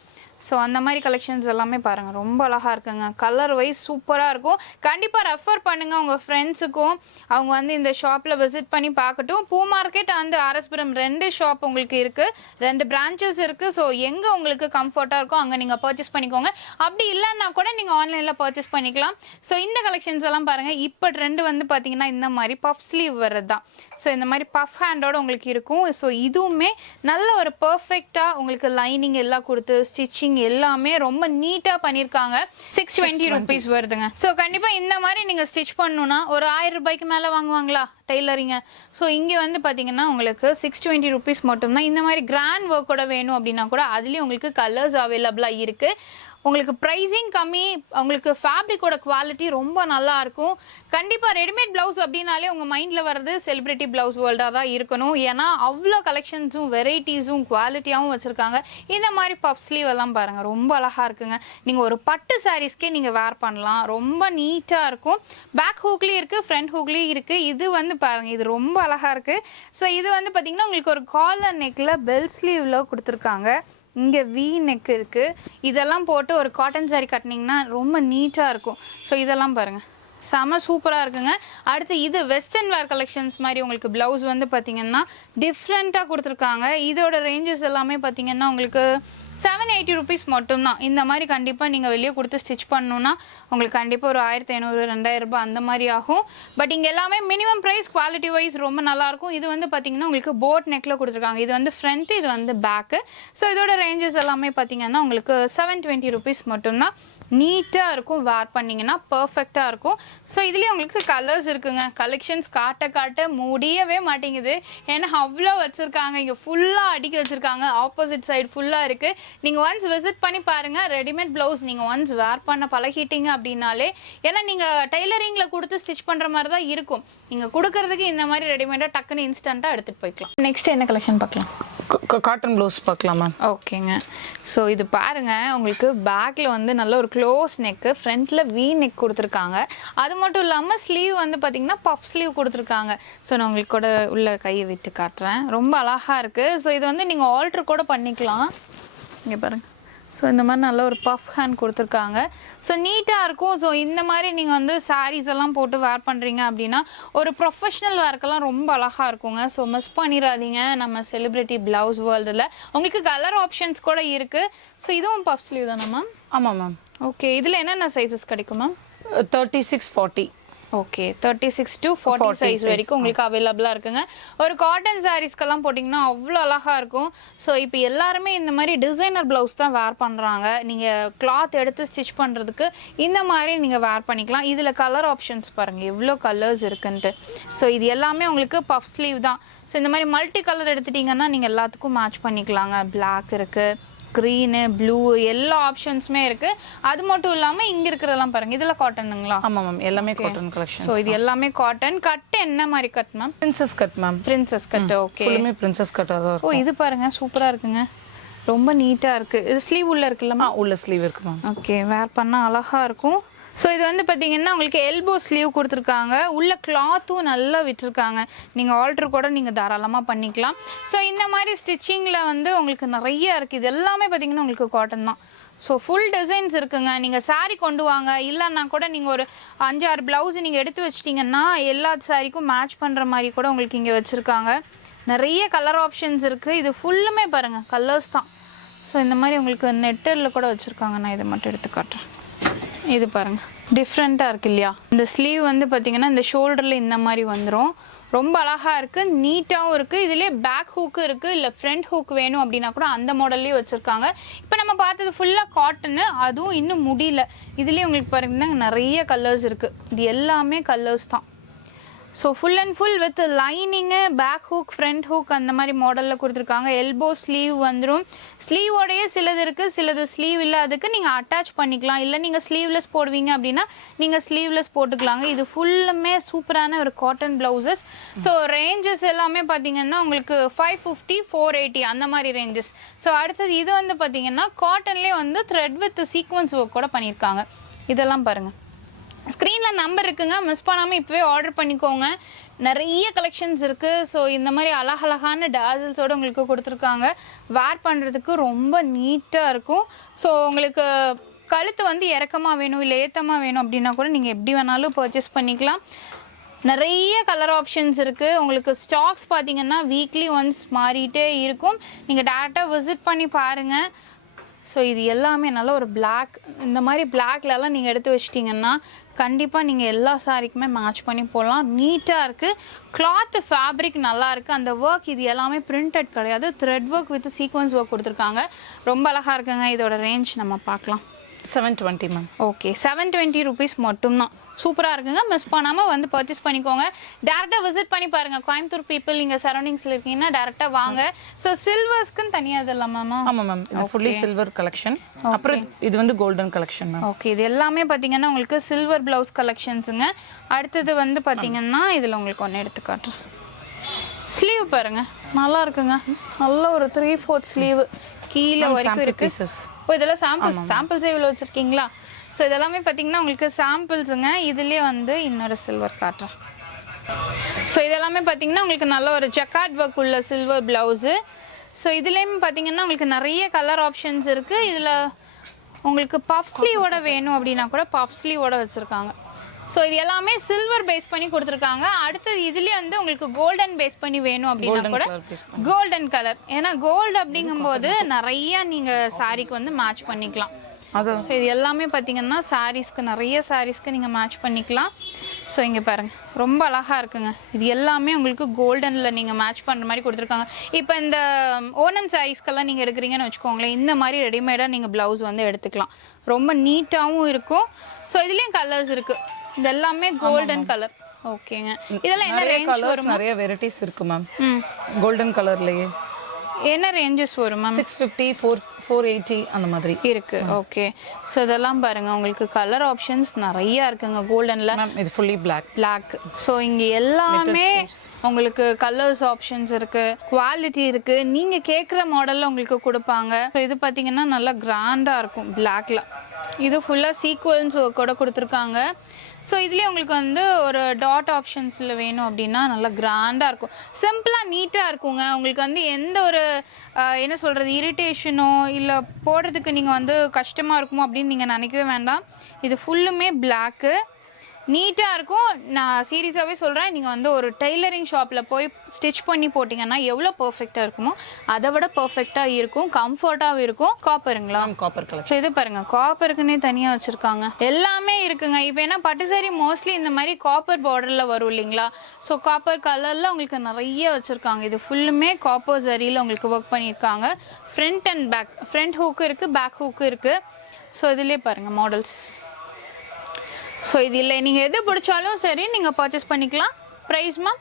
ஸோ அந்த மாதிரி கலெக்ஷன்ஸ் எல்லாமே பாருங்கள், ரொம்ப அழகாக இருக்குங்க. கலர் வைஸ் சூப்பராக இருக்கும். கண்டிப்பாக ரெஃபர் பண்ணுங்கள் உங்கள் ஃப்ரெண்ட்ஸுக்கும். அவங்க வந்து இந்த ஷாப்பில் விசிட் பண்ணி பார்க்கட்டும். பூ மார்க்கெட் அந்த ஆர்எஸ்புரம் 2 ஷாப் உங்களுக்கு இருக்குது, 2 பிரான்ச்சஸ் இருக்குது. ஸோ எங்கே உங்களுக்கு கம்ஃபர்ட்டாக இருக்கோ அங்கே நீங்கள் பர்ச்சேஸ் பண்ணிக்கோங்க. அப்படி இல்லைன்னா கூட நீங்கள் ஆன்லைனில் பர்ச்சேஸ் பண்ணிக்கலாம். ஸோ இந்த கலெக்ஷன்ஸ் எல்லாம் பாருங்கள். இப்போ ட்ரெண்டு வந்து பார்த்தீங்கன்னா இந்த மாதிரி பஃப் ஸ்லீவ் வர்றது தான். ஸோ இந்த மாதிரி பஃப் ஹேண்டோட உங்களுக்கு இருக்கும். ஸோ இதுவுமே நல்ல ஒரு பர்ஃபெக்டாக உங்களுக்கு லைனிங் எல்லாம் கொடுத்து ஸ்டிச்சிங் எல்லாமே ரொம்ப நீட்டாக பண்ணியிருக்காங்க. 620 rupees வருதுங்க. ஸோ கண்டிப்பாக இந்த மாதிரி நீங்கள் ஸ்டிச் பண்ணணும்னா ஒரு 1000 ரூபாய்க்கு மேலே வாங்குவாங்களா டெய்லரிங்க? ஸோ இங்கே வந்து பார்த்தீங்கன்னா உங்களுக்கு 620 rupees மட்டும்தான். இந்த மாதிரி கிராண்ட் ஒர்க்கோட வேணும் அப்படின்னா கூட அதுலேயும் உங்களுக்கு கலர்ஸ் அவைலபிளாக இருக்குது. உங்களுக்கு ப்ரைஸிங் கம்மி, உங்களுக்கு ஃபேப்ரிக்கோட குவாலிட்டி ரொம்ப நல்லா இருக்கும். கண்டிப்பாக ரெடிமேட் ப்ளவுஸ் அப்படின்னாலே உங்கள் மைண்டில் வர்றது செலிபிரிட்டி ப்ளவுஸ் வேர்ல்டாக தான் இருக்கணும். ஏன்னா அவ்வளோ கலெக்ஷன்ஸும் வெரைட்டிஸும் குவாலிட்டியாகவும் வச்சுருக்காங்க. இந்த மாதிரி பஃப் ஸ்லீவ் எல்லாம் பாருங்கள், ரொம்ப அழகாக இருக்குங்க. நீங்கள் ஒரு பட்டு சாரீஸ்க்கே நீங்கள் வேர் பண்ணலாம், ரொம்ப நீட்டாக இருக்கும். பேக் ஹூக்லேயும் இருக்குது, ஃப்ரண்ட் ஹூக்லேயும் இருக்குது. இது வந்து பாருங்கள், இது ரொம்ப அழகாக இருக்குது. ஸோ இது வந்து பார்த்திங்கன்னா உங்களுக்கு ஒரு காலர் நெக்கில் பெல் ஸ்லீவில் கொடுத்துருக்காங்க. இங்கே வி நெக் இருக்குது. இதெல்லாம் போட்டு ஒரு காட்டன் சாரீ கட்டினீங்கன்னா ரொம்ப நீட்டாக இருக்கும். ஸோ இதெல்லாம் பாருங்கள், செம சூப்பராக இருக்குங்க. அடுத்து இது வெஸ்டர்ன் வேர் கலெக்ஷன்ஸ் மாதிரி உங்களுக்கு ப்ளவுஸ் வந்து பார்த்தீங்கன்னா டிஃப்ரெண்ட்டாக கொடுத்துருக்காங்க. இதோட ரேஞ்சஸ் எல்லாமே பார்த்தீங்கன்னா உங்களுக்கு 780 rupees மட்டும்தான். இந்த மாதிரி கண்டிப்பாக நீங்கள் வெளியே கொடுத்து ஸ்டிச் பண்ணணுன்னா உங்களுக்கு கண்டிப்பாக ஒரு 1500 2000 ரூபாய் அந்த மாதிரி ஆகும். பட் இங்கே எல்லாமே மினிமம் ப்ரைஸ், குவாலிட்டி வைஸ் ரொம்ப நல்லாயிருக்கும். இது வந்து பார்த்தீங்கன்னா உங்களுக்கு போட் நெக்கில் கொடுத்துருக்காங்க. இது வந்து ஃப்ரண்ட், இது வந்து பேக்கு. ஸோ இதோட ரேஞ்சஸ் எல்லாமே பார்த்தீங்கன்னா உங்களுக்கு 720 rupees மட்டும்தான். நீட்டாக இருக்கும், வேர் பண்ணிங்கன்னா பர்ஃபெக்டாக இருக்கும். ஸோ இதுலேயே உங்களுக்கு கலர்ஸ் இருக்குங்க. கலெக்ஷன்ஸ் காட்ட முடியவே மாட்டேங்குது. ஏன்னா அவ்வளோ வச்சுருக்காங்க. இங்கே ஃபுல்லாக அடுக்கி வச்சுருக்காங்க. ஆப்போசிட் சைடு ஃபுல்லாக இருக்குது. நீங்கள் ஒன்ஸ் விசிட் பண்ணி பாருங்கள். ரெடிமேட் ப்ளவுஸ் நீங்கள் ஒன்ஸ் வேர் பண்ண பழகிட்டீங்க அப்படின்னாலே, ஏன்னா நீங்கள் டைலரிங்கில் கொடுத்து ஸ்டிச் பண்ணுற மாதிரி தான் இருக்கும். நீங்கள் கொடுக்கறதுக்கு இந்த மாதிரி ரெடிமேடாக டக்குன்னு இன்ஸ்டண்ட்டாக எடுத்துகிட்டு போய்க்கலாம். நெக்ஸ்ட் என்ன கலெக்ஷன் பார்க்கலாம்? காட்டன் ப்ளவுஸ் பார்க்கலாம் மேம். ஓகேங்க. ஸோ இது பாருங்கள், உங்களுக்கு பேக்கில் வந்து நல்ல ஒரு க்ளோஸ் நெக்கு, ஃப்ரண்ட்டில் வி நெக் கொடுத்துருக்காங்க. அது மட்டும் இல்லாமல் ஸ்லீவ் வந்து பார்த்திங்கன்னா பஃப் ஸ்லீவ் கொடுத்துருக்காங்க. ஸோ நான் உங்களுக்கு கூட உள்ள கையை விட்டு காட்டுறேன். ரொம்ப அழகாக இருக்குது. ஸோ இது வந்து நீங்கள் ஆல்ட்ரு கூட பண்ணிக்கலாம். இங்கே பாருங்கள். ஸோ இந்த மாதிரி நல்ல ஒரு பஃப் ஹேண்ட் கொடுத்துருக்காங்க. ஸோ நீட்டாக இருக்கும். ஸோ இந்த மாதிரி நீங்கள் வந்து சாரீஸ் எல்லாம் போட்டு வேர் பண்ணுறீங்க அப்படின்னா ஒரு ப்ரொஃபஷ்னல் வேர்க்கெல்லாம் ரொம்ப அழகாக இருக்குங்க. ஸோ மிஸ் பண்ணிடாதீங்க நம்ம செலிப்ரிட்டி ப்ளவுஸ் வேர்ல்டில். உங்களுக்கு கலர் ஆப்ஷன்ஸ் கூட இருக்குது. ஸோ இதுவும் பஃப் ஸ்லீவ் தானே மேம்? ஆமாம் மேம். ஓகே. இதில் என்னென்ன சைஸஸ் கிடைக்கும் மேம்? 36 40. ஓகே. 36 to 40 சைஸ் வரைக்கும் உங்களுக்கு அவைலபிளாக இருக்குங்க. ஒரு காட்டன் சாரீஸ்க்கெல்லாம் போட்டிங்கன்னா அவ்வளோ அழகாக இருக்கும். ஸோ இப்போ எல்லாருமே இந்த மாதிரி டிசைனர் ப்ளவுஸ் தான் வேர் பண்ணுறாங்க. நீங்கள் கிளாத் எடுத்து ஸ்டிச் பண்ணுறதுக்கு இந்த மாதிரி நீங்கள் வேர் பண்ணிக்கலாம். இதில் கலர் ஆப்ஷன்ஸ் பாருங்கள் எவ்வளோ கலர்ஸ் இருக்குன்ட்டு. ஸோ இது எல்லாமே உங்களுக்கு பஃப் ஸ்லீவ் தான். ஸோ இந்த மாதிரி மல்டி கலர் எடுத்துட்டிங்கன்னா நீங்கள் எல்லாத்துக்கும் மேட்ச் பண்ணிக்கலாங்க. பிளாக் இருக்குது, க்ரீனு, ப்ளூ, எல்லா ஆப்ஷன்ஸுமே இருக்குது. அது மட்டும் இல்லாமல் இங்கே இருக்கிறதெல்லாம் பாருங்கள், இதெல்லாம் காட்டனுங்களா? ஆமாம் மேம், எல்லாமே காட்டன் கலெக்ஷன். ஸோ இது எல்லாமே காட்டன். கட் என்ன மாதிரி cut ma'am? Princess cut ma'am. Princess cut. Okay. ஃபுல்லுமே பிரின்சஸ் கட்டாக தான் இருக்கும். ஓ இது பாருங்கள் சூப்பராக இருக்குங்க. ரொம்ப நீட்டாக இருக்குது. இது ஸ்லீவ் உள்ள இருக்குல்ல? உள்ள ஸ்லீவ் இருக்கு மேம். ஓகே. வேர் பண்ணால் அழகாக இருக்கும். ஸோ இது வந்து பார்த்தீங்கன்னா உங்களுக்கு எல்போ ஸ்லீவ் கொடுத்துருக்காங்க. உள்ள கிளாத்தும் நல்லா விட்டுருக்காங்க. நீங்கள் ஆல்ட்ரு கூட நீங்கள் தாராளமாக பண்ணிக்கலாம். ஸோ இந்த மாதிரி ஸ்டிச்சிங்கில் வந்து உங்களுக்கு நிறைய இருக்குது. இது எல்லாமே பார்த்தீங்கன்னா உங்களுக்கு காட்டன் தான். ஸோ ஃபுல் டிசைன்ஸ் இருக்குங்க. நீங்கள் சாரீ கொண்டு வாங்க, இல்லைன்னா கூட நீங்கள் ஒரு 5-6 ப்ளவுஸ் நீங்கள் எடுத்து வச்சிட்டிங்கன்னா எல்லா சாரிக்கும் மேட்ச் பண்ணுற மாதிரி கூட உங்களுக்கு இங்கே வச்சுருக்காங்க. நிறைய கலர் ஆப்ஷன்ஸ் இருக்குது. இது ஃபுல்லுமே பாருங்கள் கலர்ஸ் தான். ஸோ இந்த மாதிரி உங்களுக்கு நெட்டரில் கூட வச்சுருக்காங்க. நான் இதை மட்டும் எடுத்து காட்டுறேன். இது பாருங்கள் டிஃப்ரெண்ட்டாக இருக்கு இல்லையா? இந்த ஸ்லீவ் வந்து பார்த்திங்கன்னா இந்த ஷோல்டரில் இந்த மாதிரி வந்துடும். ரொம்ப அழகாக இருக்குது, நீட்டாகவும் இருக்குது. இதிலே பேக் ஹூக்கு இருக்குது, இல்லை ஃப்ரண்ட் ஹூக் வேணும் அப்படின்னா கூட அந்த மாடல்லையும் வச்சுருக்காங்க. இப்போ நம்ம பார்த்தது ஃபுல்லாக காட்டனு, அதுவும் இன்னும் முடியல. இதுலேயே உங்களுக்கு பாருங்கன்னா நிறைய கலர்ஸ் இருக்குது. இது எல்லாமே கலர்ஸ் தான். So full and full with lining, back hook, front hook அந்த மாதிரி மாடலில் கொடுத்துருக்காங்க. எல்போ ஸ்லீவ் வந்துடும். ஸ்லீவோடையே சிலது இருக்குது, சிலது ஸ்லீவ் இல்லாததுக்கு நீங்கள் அட்டாச் பண்ணிக்கலாம். இல்லை நீங்கள் ஸ்லீவ்லெஸ் போடுவீங்க அப்படின்னா நீங்கள் ஸ்லீவ்லெஸ் போட்டுக்கலாங்க. இது ஃபுல்லுமே சூப்பரான ஒரு காட்டன் ப்ளவுசஸ். ஸோ ரேஞ்சஸ் எல்லாமே பார்த்தீங்கன்னா உங்களுக்கு 550 480 அந்த மாதிரி ரேஞ்சஸ். ஸோ அடுத்தது இது வந்து பார்த்தீங்கன்னா காட்டன்லேயே வந்து த்ரெட் வித் சீக்வன்ஸ் ஒர்க் கூட பண்ணியிருக்காங்க. இதெல்லாம் பாருங்கள். ஸ்க்ரீனில் நம்பர் இருக்குங்க, மிஸ் பண்ணாமல் இப்போவே ஆர்டர் பண்ணிக்கோங்க. நிறைய கலெக்ஷன்ஸ் இருக்குது. ஸோ இந்த மாதிரி அழகழகான டாசல்ஸோடு உங்களுக்கு கொடுத்துருக்காங்க. வேர் பண்ணுறதுக்கு ரொம்ப நீட்டாக இருக்கும். ஸோ உங்களுக்கு கழுத்து வந்து இறக்கமாக வேணும் இல்லை ஏற்றமாக வேணும் அப்படின்னா கூட நீங்கள் எப்படி வேணாலும் பர்ச்சேஸ் பண்ணிக்கலாம். நிறைய கலர் ஆப்ஷன்ஸ் இருக்குது. உங்களுக்கு ஸ்டாக்ஸ் பார்த்தீங்கன்னா வீக்லி ஒன்ஸ் மாறிட்டே இருக்கும். நீங்கள் டேரெக்டாக விசிட் பண்ணி பாருங்கள். ஸோ இது எல்லாமே நல்ல ஒரு பிளாக், இந்த மாதிரி பிளாக்லலாம் நீங்கள் எடுத்து வச்சிட்டிங்கன்னா கண்டிப்பாக நீங்கள் எல்லா சாரிக்குமே மேட்ச் பண்ணி போடலாம். நீட்டாக இருக்குது. கிளாத்து ஃபேப்ரிக் நல்லா இருக்குது. அந்த ஒர்க் இது எல்லாமே பிரிண்டட் கிடையாது, thread work with sequins work கொடுத்துருக்காங்க. ரொம்ப அழகாக இருக்குங்க. இதோட ரேஞ்ச் நம்ம பார்க்கலாம். 720 மேம். ஓகே. 720 rupees மட்டும்தான். சூப்பராக இருக்குங்க. மிஸ் பண்ணாமல் வந்து பர்ச்சேஸ் பண்ணிக்கோங்க. டேரெக்டாக விசிட் பண்ணி பாருங்கள். கோயம்புத்தூர் பீப்புள் நீங்கள் சரௌண்டிங்ஸில் இருக்கீங்கன்னா டேரெக்டாக வாங்க. ஸோ சில்வர்ஸ்க்குன்னு தனியாக இதெல்லாம் மேம்? ஆமாம் மேம், இது ஃபுல்லி சில்வர் கலெக்ஷன். அப்புறம் இது வந்து கோல்டன் கலெக்ஷன் மேம். ஓகே. இது எல்லாமே பார்த்தீங்கன்னா உங்களுக்கு சில்வர் ப்ளவுஸ் கலெக்ஷன்ஸுங்க. அடுத்தது வந்து பார்த்தீங்கன்னா இதில் உங்களுக்கு ஒன்று எடுத்து காட்டுறேன். ஸ்லீவ் பாருங்க நல்லா இருக்குங்க. நல்ல ஒரு 3/4 ஸ்லீவ் கீழே வரைக்கும் இருக்குது. ஓ இதெல்லாம் சாம்பிள்ஸ் இவ்வளோ வச்சுருக்கீங்களா? ஸோ இதெல்லாமே பார்த்தீங்கன்னா உங்களுக்கு சாம்பிள்ஸுங்க. இதுலேயே வந்து இன்னொரு சில்வர் காட்டுறேன். ஸோ இதெல்லாமே பார்த்தீங்கன்னா உங்களுக்கு நல்ல ஒரு ஜக்கார்ட் ஒர்க் உள்ள சில்வர் ப்ளவுஸு. ஸோ இதுலேயும் பார்த்தீங்கன்னா உங்களுக்கு நிறைய கலர் ஆப்ஷன்ஸ் இருக்குது. இதில் உங்களுக்கு பஃப் ஸ்லீவோட வேணும் அப்படின்னா கூட பஃப் ஸ்லீவோட வச்சுருக்காங்க. ஸோ இது எல்லாமே சில்வர் பேஸ் பண்ணி கொடுத்துருக்காங்க. அடுத்தது இதுலேயே வந்து உங்களுக்கு கோல்டன் பேஸ் பண்ணி வேணும் அப்படின்னா கூட கோல்டன் கலர், ஏன்னா கோல்டு அப்படிங்கும்போது நிறைய நீங்கள் சாரீக்கு வந்து மேட்ச் பண்ணிக்கலாம். ஸோ இது எல்லாமே பார்த்தீங்கன்னா சாரீஸ்க்கு நிறைய சாரீஸ்க்கு நீங்கள் மேட்ச் பண்ணிக்கலாம். ஸோ இங்கே பாருங்கள் ரொம்ப அழகாக இருக்குங்க. இது எல்லாமே உங்களுக்கு கோல்டனில் நீங்கள் மேட்ச் பண்ணுற மாதிரி கொடுத்துருக்காங்க. இப்போ இந்த ஓணம் சாரீஸ்க்கெல்லாம் நீங்கள் எடுக்கிறீங்கன்னு வச்சுக்கோங்களேன், இந்த மாதிரி ரெடிமேடாக நீங்கள் ப்ளவுஸ் வந்து எடுத்துக்கலாம். ரொம்ப நீட்டாகவும் இருக்கும். ஸோ இதுலேயும் கலர்ஸ் இருக்குது. இது எல்லாமே கோல்டன் கலர். ஓகேங்க. இதெல்லாம் என்ன ரேஞ்ச் வரும்? நிறைய வெரைட்டிஸ் இருக்கு மேம். கோல்டன் கலர்லயே என்ன ரேஞ்சஸ் வரும் மேம்? 650 480 அந்த மாதிரி இருக்கு. ஓகே. ஸோ இதெல்லாம் பாருங்க உங்களுக்கு கலர் ஆப்ஷன்ஸ் நிறைய இருக்குங்க கோல்டன்ல. மேம் இது ஃபுல்லி பிளாக். ஸோ இங்க எல்லாமே உங்களுக்கு கலர்ஸ் ஆப்ஷன்ஸ் இருக்கு, குவாலிட்டி இருக்கு, நீங்க கேட்குற மாடல்ல உங்களுக்கு கொடுப்பாங்க. ஸோ இது பார்த்தீங்கன்னா நல்லா கிராண்டா இருக்கும் பிளாக்ல. இது ஃபுல்லா சீக்வன்ஸ் கூட கொடுத்துருக்காங்க. ஸோ இதுலேயே உங்களுக்கு வந்து ஒரு டாட் ஆப்ஷன்ஸில் வேணும் அப்படின்னா நல்லா கிராண்டாக இருக்கும். சிம்பிளாக நீட்டாக இருக்குங்க. உங்களுக்கு வந்து எந்த ஒரு என்ன சொல்கிறது இரிட்டேஷனோ இல்லை போடுறதுக்கு நீங்கள் வந்து கஷ்டமாக இருக்குமோ அப்படின்னு நீங்கள் நினைக்கவே வேண்டாம். இது ஃபுல்லுமே பிளாக்கு நீட்டாக இருக்கும். நான் சீரியஸாகவே சொல்கிறேன், நீங்கள் வந்து ஒரு டெய்லரிங் ஷாப்பில் போய் ஸ்டிச் பண்ணி போட்டிங்கன்னா எவ்வளோ பர்ஃபெக்டாக இருக்குமோ அதை விட பர்ஃபெக்டாக இருக்கும், கம்ஃபர்ட்டாகவும் இருக்கும். காப்பருங்களா? Copper colour. ஸோ இது பாருங்கள் காப்பருக்குன்னே தனியாக வச்சுருக்காங்க. எல்லாமே இருக்குங்க. இப்போ ஏன்னா பட்டு சாரி மோஸ்ட்லி இந்த மாதிரி காப்பர் பார்டரில் வரும் இல்லைங்களா? ஸோ காப்பர் கலரில் உங்களுக்கு நிறைய வச்சுருக்காங்க. இது ஃபுல்லுமே காப்பர் சரியில் உங்களுக்கு ஒர்க் பண்ணியிருக்காங்க. Front and back, front hook இருக்குது, பேக் ஹூக்கு இருக்குது. ஸோ இதுலேயே பாருங்கள் மாடல்ஸ். ஸோ இது இல்லை நீங்கள் எது பிடிச்சாலும் சரி நீங்கள் பர்ச்சேஸ் பண்ணிக்கலாம். ப்ரைஸ்மா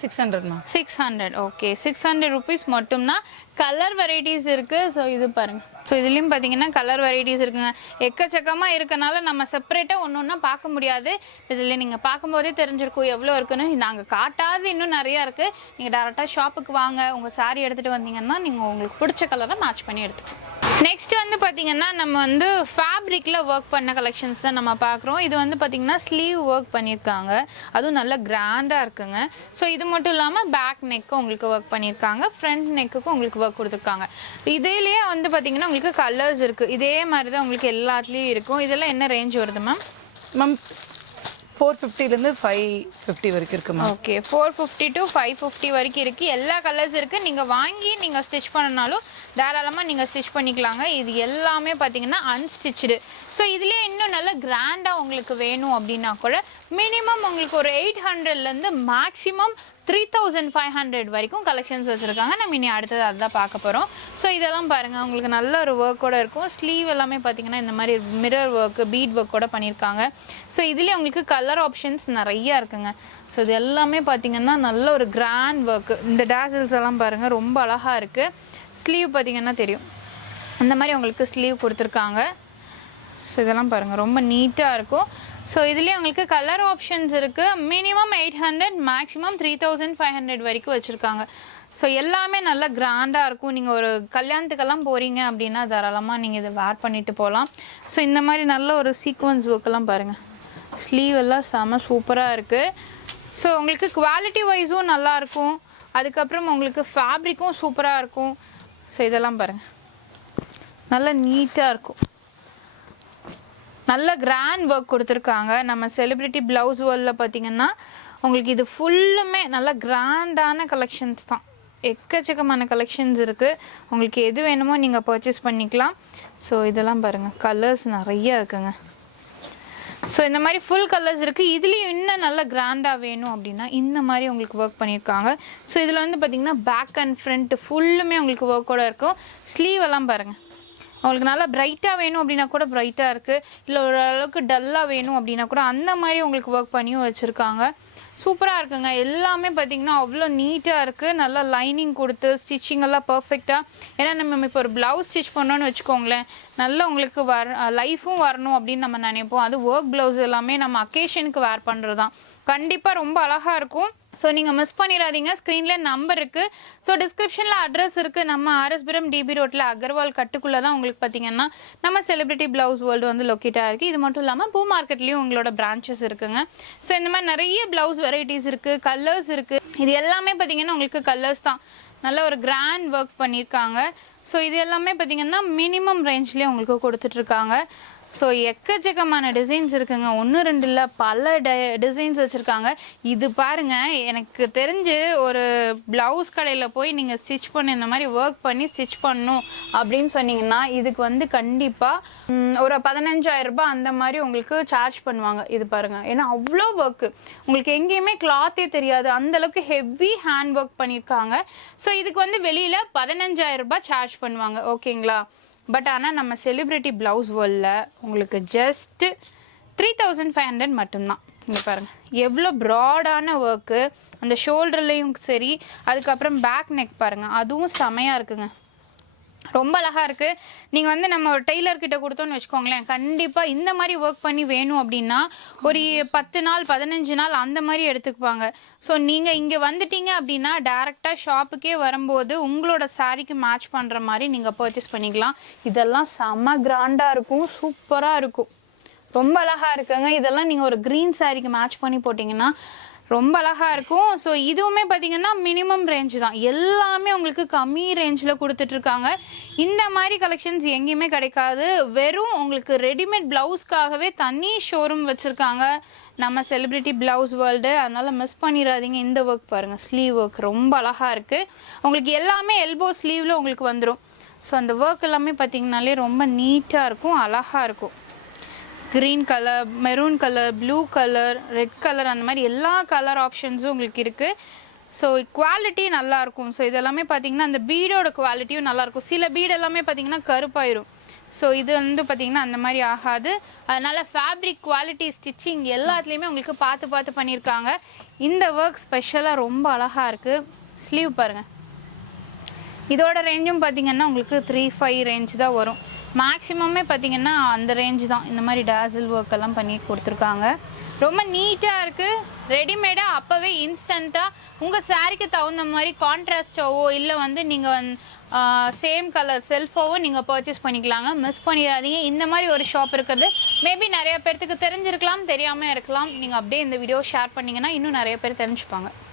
600 மேம். 600. ஓகே, 600 ருபீஸ் மட்டும்தான். கலர் வெரைட்டிஸ் இருக்குது. ஸோ இது பாருங்கள். ஸோ இதுலேயும் பார்த்தீங்கன்னா கலர் வெரைட்டிஸ் இருக்குங்க. எக்கச்சக்கமாக இருக்கனால நம்ம செப்பரேட்டாக ஒன்று ஒன்றா பார்க்க முடியாது. இதில் நீங்கள் பார்க்கும்போதே தெரிஞ்சிருக்கும் எவ்வளோ இருக்குன்னு. நாங்கள் காட்டாது இன்னும் நிறையா இருக்குது. நீங்கள் டேரெக்டாக ஷாப்புக்கு வாங்க, உங்கள் சாரீ எடுத்துகிட்டு வந்தீங்கன்னா நீங்கள் உங்களுக்கு பிடிச்ச கலரை மேட்ச் பண்ணி எடுத்துக்கலாம். நெக்ஸ்ட் வந்து பார்த்தீங்கன்னா நம்ம வந்து ஃபேப்ரிக்கில் ஒர்க் பண்ண கலெக்ஷன்ஸ் தான் நம்ம பார்க்குறோம். இது வந்து பார்த்தீங்கன்னா ஸ்லீவ் ஒர்க் பண்ணியிருக்காங்க, அதுவும் நல்லா கிராண்டாக இருக்குங்க. ஸோ இது மட்டும் இல்லாமல் பேக் நெக்கும் உங்களுக்கு ஒர்க் பண்ணியிருக்காங்க, ஃப்ரண்ட் நெக்குக்கும் உங்களுக்கு ஒர்க் கொடுத்துருக்காங்க. இதிலேயே வந்து பார்த்தீங்கன்னா உங்களுக்கு கலர்ஸ் இருக்குது. இதே மாதிரி தான் உங்களுக்கு எல்லாத்துலேயும் இருக்கும். இதெல்லாம் என்ன ரேஞ்ச் வருது மேம்? மேம் 450லேருந்து 550 வரைக்கும் இருக்கு மேம். ஓகே, 450 to 550 வரைக்கும் இருக்குது. எல்லா கலர்ஸ் இருக்குது. நீங்கள் வாங்கி நீங்கள் ஸ்டிச் பண்ணனாலும் தாராளமாக நீங்கள் ஸ்டிச் பண்ணிக்கலாங்க. இது எல்லாமே பார்த்தீங்கன்னா அன்ஸ்டிச்சு. ஸோ இதுலேயே இன்னும் நல்ல கிராண்டாக உங்களுக்கு வேணும் அப்படின்னா கூட மினிமம் உங்களுக்கு ஒரு 800லேருந்து மேக்ஸிமம் 3500 வரைக்கும் கலெக்ஷன்ஸ் வச்சுருக்காங்க. நம்ம இனி அடுத்தது அதுதான் பார்க்க போகிறோம். ஸோ இதெல்லாம் பாருங்கள் உங்களுக்கு நல்ல ஒரு ஒர்க்கோட இருக்கும். ஸ்லீவ் எல்லாமே பார்த்தீங்கன்னா இந்த மாதிரி மிரர் ஒர்க்கு, பீட் ஒர்க்கோட பண்ணியிருக்காங்க. ஸோ இதுலேயே உங்களுக்கு கலர் ஆப்ஷன்ஸ் நிறையா இருக்குங்க. ஸோ இது எல்லாமே பார்த்தீங்கன்னா நல்ல ஒரு கிராண்ட் ஒர்க்கு. இந்த டேசல்ஸ் எல்லாம் பாருங்கள் ரொம்ப அழகாக இருக்குது. ஸ்லீவ் பார்த்தீங்கன்னா தெரியும், அந்த மாதிரி உங்களுக்கு ஸ்லீவ் கொடுத்துருக்காங்க. ஸோ இதெல்லாம் பாருங்கள் ரொம்ப நீட்டாக இருக்கும். ஸோ இதுலேயே உங்களுக்கு கலர் ஆப்ஷன்ஸ் இருக்குது. மினிமம் 800, மேக்ஸிமம் 3500 வரைக்கும் வச்சுருக்காங்க. ஸோ எல்லாமே நல்லா கிராண்டாக இருக்கும். நீங்கள் ஒரு கல்யாணத்துக்கெல்லாம் போகிறீங்க அப்படின்னா தாராளமாக நீங்கள் இதை வேர் பண்ணிட்டு போகலாம். ஸோ இந்த மாதிரி நல்ல ஒரு சீக்வன்ஸ் ஒர்க்கெல்லாம் பாருங்கள், ஸ்லீவ் எல்லாம் செம சூப்பராக இருக்குது. ஸோ உங்களுக்கு குவாலிட்டி வைஸும் நல்லாயிருக்கும், அதுக்கப்புறம் உங்களுக்கு ஃபேப்ரிக்கும் சூப்பராக இருக்கும். ஸோ இதெல்லாம் பாருங்கள் நல்லா நீட்டாக இருக்கும். நல்ல கிராண்ட் ஒர்க் கொடுத்துருக்காங்க. நம்ம செலிப்ரிட்டி ப்ளவுஸ் வேர்ல்டில் பார்த்தீங்கன்னா உங்களுக்கு இது ஃபுல்லுமே நல்ல கிராண்டான கலெக்ஷன்ஸ் தான். எக்கச்சக்கமான கலெக்ஷன்ஸ் இருக்குது. உங்களுக்கு எது வேணுமோ நீங்கள் பர்ச்சேஸ் பண்ணிக்கலாம். ஸோ இதெல்லாம் பாருங்கள் கலர்ஸ் நிறைய இருக்குங்க. ஸோ இந்த மாதிரி ஃபுல் கலர்ஸ் இருக்குது. இதுலேயும் இன்னும் நல்லா கிராண்டாக வேணும் அப்படின்னா இந்த மாதிரி உங்களுக்கு ஒர்க் பண்ணியிருக்காங்க. ஸோ இதில் வந்து பார்த்திங்கன்னா பேக் அண்ட் ஃப்ரண்ட் ஃபுல்லுமே உங்களுக்கு ஒர்க்கோட இருக்கும். ஸ்லீவ் எல்லாம் பாருங்கள் உங்களுக்கு நல்லா பிரைட்டாக வேணும் அப்படின்னா கூட பிரைட்டாக இருக்குது, இல்லை ஓரளவுக்கு டல்லாக வேணும் அப்படின்னா கூட அந்த மாதிரி உங்களுக்கு ஒர்க் பண்ணியும் வச்சுருக்காங்க. சூப்பராக இருக்குங்க. எல்லாமே பார்த்திங்கன்னா அவ்வளோ நீட்டாக இருக்குது. நல்லா லைனிங் கொடுத்து ஸ்டிச்சிங் எல்லாம் பர்ஃபெக்டாக. ஏன்னா நம்ம இப்போ ஒரு ப்ளவுஸ் ஸ்டிச் பண்ணோன்னு வச்சுக்கோங்களேன், நல்லா உங்களுக்கு லைஃபும் வரணும் அப்படின்னு நம்ம நினைப்போம். அது ஒர்க் ப்ளவுஸ் எல்லாமே நம்ம அக்கேஷனுக்கு வேர் பண்ணுறது தான். கண்டிப்பாக ரொம்ப அழகாக இருக்கும். ஸோ நீங்கள் மிஸ் பண்ணிடாதீங்க. ஸ்க்ரீனில் நம்பர் இருக்குது. ஸோ டிஸ்கிரிப்ஷனில் அட்ரஸ் இருக்குது. நம்ம ஆர்எஸ்புரம் டிபி ரோட்டில் அகர்வால் கட்டுக்குள்ளே தான் உங்களுக்கு பார்த்தீங்கன்னா நம்ம செலிபிரிட்டி ப்ளவுஸ் வேர்ல்டு வந்து லொக்கேட்டாக இருக்குது. இது மட்டும் இல்லாமல் பூ மார்க்கெட்லேயும் உங்களோட பிரான்ச்சஸ் இருக்குங்க. ஸோ இந்த மாதிரி நிறைய ப்ளவுஸ் வெரைட்டிஸ் இருக்குது, கலர்ஸ் இருக்குது. இது எல்லாமே பார்த்தீங்கன்னா உங்களுக்கு கலர்ஸ் தான். நல்ல ஒரு கிராண்ட் ஒர்க் பண்ணியிருக்காங்க. ஸோ இது எல்லாமே பார்த்தீங்கன்னா மினிமம் ரேஞ்ச்லேயே உங்களுக்கு கொடுத்துட்ருக்காங்க. ஸோ எக்கச்சக்கமான டிசைன்ஸ் இருக்குங்க, ஒன்று ரெண்டு இல்லை, பல டிசைன்ஸ் வச்சுருக்காங்க. இது பாருங்க, எனக்கு தெரிஞ்சு ஒரு ப்ளவுஸ் கடையில் போய் நீங்கள் ஸ்டிச் பண்ணி இந்த மாதிரி ஒர்க் பண்ணி ஸ்டிச் பண்ணணும் அப்படின்னு சொன்னீங்கன்னா இதுக்கு வந்து கண்டிப்பாக ஒரு 15,000 ரூபாய் அந்த மாதிரி உங்களுக்கு சார்ஜ் பண்ணுவாங்க. இது பாருங்க, ஏன்னா அவ்வளோ ஒர்க்கு, உங்களுக்கு எங்கேயுமே கிளாத்தே தெரியாது, அந்தளவுக்கு ஹெவி ஹேண்ட் ஒர்க் பண்ணியிருக்காங்க. ஸோ இதுக்கு வந்து வெளியில் 15,000 ரூபாய் சார்ஜ் பண்ணுவாங்க, ஓகேங்களா? பட் ஆனால் நம்ம செலிப்ரிட்டி ப்ளவுஸ் வேர்ல்டில் உங்களுக்கு ஜஸ்ட் 3,500 மட்டும்தான். இங்கே பாருங்கள் எவ்வளோ ப்ராடான ஒர்க்கு, அந்த ஷோல்டர்லேயும் சரி, அதுக்கப்புறம் பேக் நெக் பாருங்கள், அதுவும் செமையாக இருக்குங்க, ரொம்ப அழகாக இருக்குது. நீங்கள் வந்து நம்ம ஒரு டெய்லர்கிட்ட கொடுத்தோன்னு வச்சுக்கோங்களேன், கண்டிப்பாக இந்த மாதிரி ஒர்க் பண்ணி வேணும் அப்படின்னா ஒரு 10 நாள் 15 நாள் அந்த மாதிரி எடுத்துக்குவாங்க. ஸோ நீங்கள் இங்கே வந்துட்டீங்க அப்படின்னா டேரெக்டாக ஷாப்புக்கே வரும்போது உங்களோட சாரீக்கு மேட்ச் பண்ணுற மாதிரி நீங்கள் பர்ச்சேஸ் பண்ணிக்கலாம். இதெல்லாம் செம்ம கிராண்டாக இருக்கும், சூப்பராக இருக்கும், ரொம்ப அழகாக இருக்குங்க. இதெல்லாம் நீங்கள் ஒரு க்ரீன் சாரீக்கு மேட்ச் பண்ணி போட்டிங்கன்னா ரொம்ப அழகாக இருக்கும். ஸோ இதுவுமே பார்த்தீங்கன்னா மினிமம் ரேஞ்ச் தான், எல்லாமே உங்களுக்கு கம்மி ரேஞ்சில் கொடுத்துட்ருக்காங்க. இந்த மாதிரி கலெக்ஷன்ஸ் எங்கேயுமே கிடைக்காது. வெறும் உங்களுக்கு ரெடிமேட் ப்ளவுஸ்க்காகவே தனி ஷோரூம் வச்சுருக்காங்க நம்ம செலிப்ரிட்டி ப்ளவுஸ் வேர்ல்டு. அதனால் மிஸ் பண்ணிடாதீங்க. இந்த ஒர்க் பாருங்கள், ஸ்லீவ் ஒர்க் ரொம்ப அழகாக இருக்குது. உங்களுக்கு எல்லாமே எல்போ ஸ்லீவில் உங்களுக்கு வந்துடும். ஸோ அந்த ஒர்க் எல்லாமே பார்த்தீங்கன்னாலே ரொம்ப நீட்டாக இருக்கும், அழகாக இருக்கும். Green colour, maroon colour, blue colour, red colour, அந்த மாதிரி எல்லா கலர் ஆப்ஷன்ஸும் உங்களுக்கு இருக்குது. ஸோ குவாலிட்டி நல்லாயிருக்கும். ஸோ இதெல்லாமே பார்த்தீங்கன்னா அந்த பீடோட குவாலிட்டியும் நல்லாயிருக்கும். சில பீடு எல்லாமே பார்த்தீங்கன்னா கருப்பாயிரும். ஸோ இது வந்து பார்த்திங்கன்னா அந்த மாதிரி ஆகாது. அதனால் ஃபேப்ரிக் குவாலிட்டி ஸ்டிச்சிங் எல்லாத்துலேயுமே உங்களுக்கு பார்த்து பார்த்து பண்ணியிருக்காங்க. இந்த ஒர்க் ஸ்பெஷலாக ரொம்ப அழகாக இருக்குது. ஸ்லீவ் பாருங்கள், இதோட ரேஞ்சும் பார்த்திங்கன்னா உங்களுக்கு 3,500 ரேஞ்ச் தான் வரும். மேக்ஸிமமே பார்த்திங்கன்னா அந்த ரேஞ்சு தான். இந்த மாதிரி டேசில் ஒர்க் எல்லாம் பண்ணி கொடுத்துருக்காங்க, ரொம்ப நீட்டாக இருக்குது. ரெடிமேடாக அப்போவே இன்ஸ்டண்ட்டாக உங்கள் சாரீக்கு தகுந்த மாதிரி கான்ட்ராஸ்டாவோ இல்லை வந்து நீங்கள் சேம் கலர் செல்ஃபாவோ நீங்கள் பர்ச்சேஸ் பண்ணிக்கலாங்க. மிஸ் பண்ணிடாதீங்க. இந்த மாதிரி ஒரு ஷாப் இருக்கிறது மேபி நிறைய பேர்த்துக்கு தெரிஞ்சிருக்கலாம், தெரியாமல் இருக்கலாம். நீங்கள் அப்படியே இந்த வீடியோ ஷேர் பண்ணிங்கன்னா இன்னும் நிறைய பேர் தெரிஞ்சுப்பாங்க.